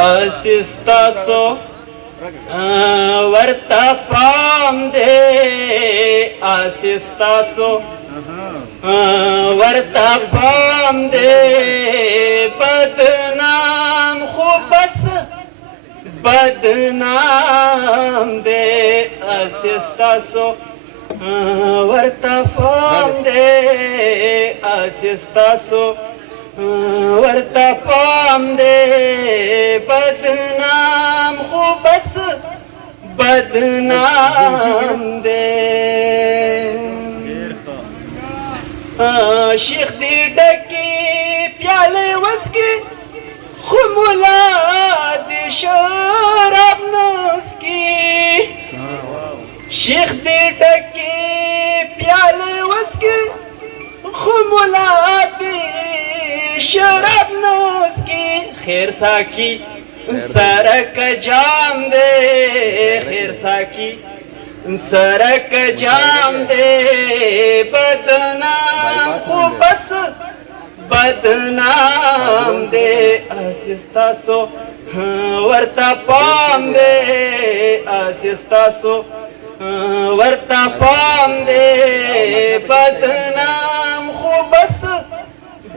اسستاسو ورتا پام دے اسستاسو ورتا پام دے بدنام خو بس بدنام دے اسستاسو ورتا پام دے اسستاسو ورتا پام دے بدنام خو بس بدنام دے شیخ دی ڈکی پیالے وسکی خو مولا دی شراب نسکی شیخ دی ڈکی پیالے وسکی خو مولا دی شراب نسکی خیر ساکی سرک جام دے خیر ساکی سرک جام دے بدنام خو بس بدنام دے اسستاسو ورتا پام دے اسستاسو ورتا پام دے بدنام خو بس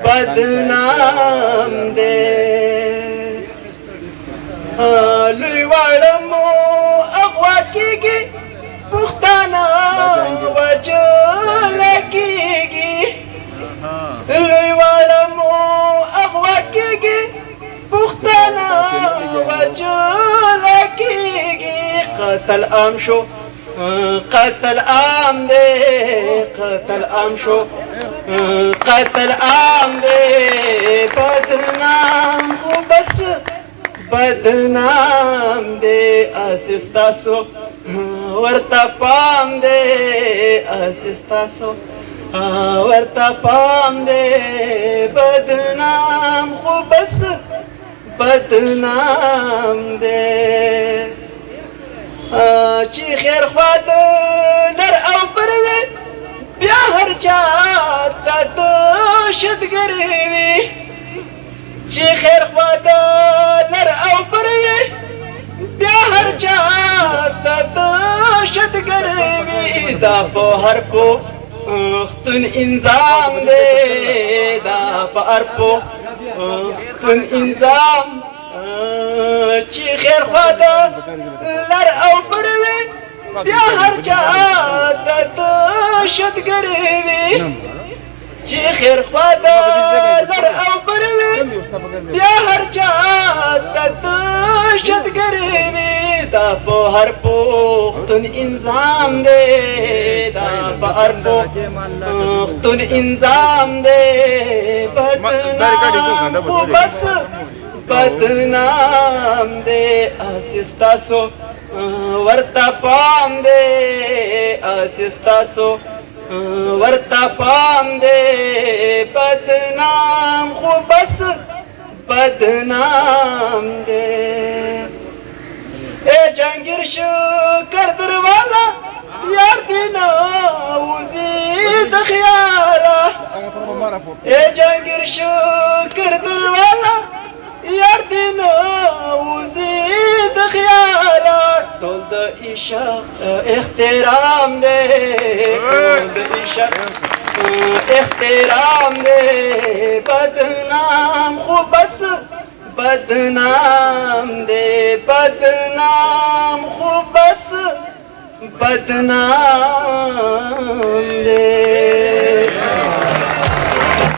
بدنام دے لوی وړمو اغوا کیږي پښتانه وجل کیږي لوی وړمو اغوا کیږي پښتانه وجل کیږي قتل عام شو قتل عام دے قتل عام شو قتل عام دے بدنام خو بس بدنام دے اسستاسو ورتا پام دے اسستاسو ورتا پام دے بدنام خو بس بدنام دے چی خیر خواد لر او پروی بیا هر چا تا دشتگری وی چی خیر خواد لر او پروی بیا هر چا تا دشتگری وی دا پو هر پو اختن انظام دے دا پا هر پو اختن انظام چی خیر خواد لر او پروی بیا هر چا تا دشتگری وی چی خیر خواد لر او پروی بیا هر چا تا دشتگری وی دا پو هر پختون انظام دے دا پا هر پختون انظام دے بدنام خو بس بدنام دے اسستاسو ورتا پام دے اسستاسو ورتا پام دے بدنام خو بس بدنام دے اے جنگیر شکر والا یار دینا وزید خیالا اے جنگیر شکر والا یار دینا وزید خیالا ټول د عشق احترام دے ټول د عشق احترام دے بدنام خو بس بدنام دے بدنام خو بس بدنام دے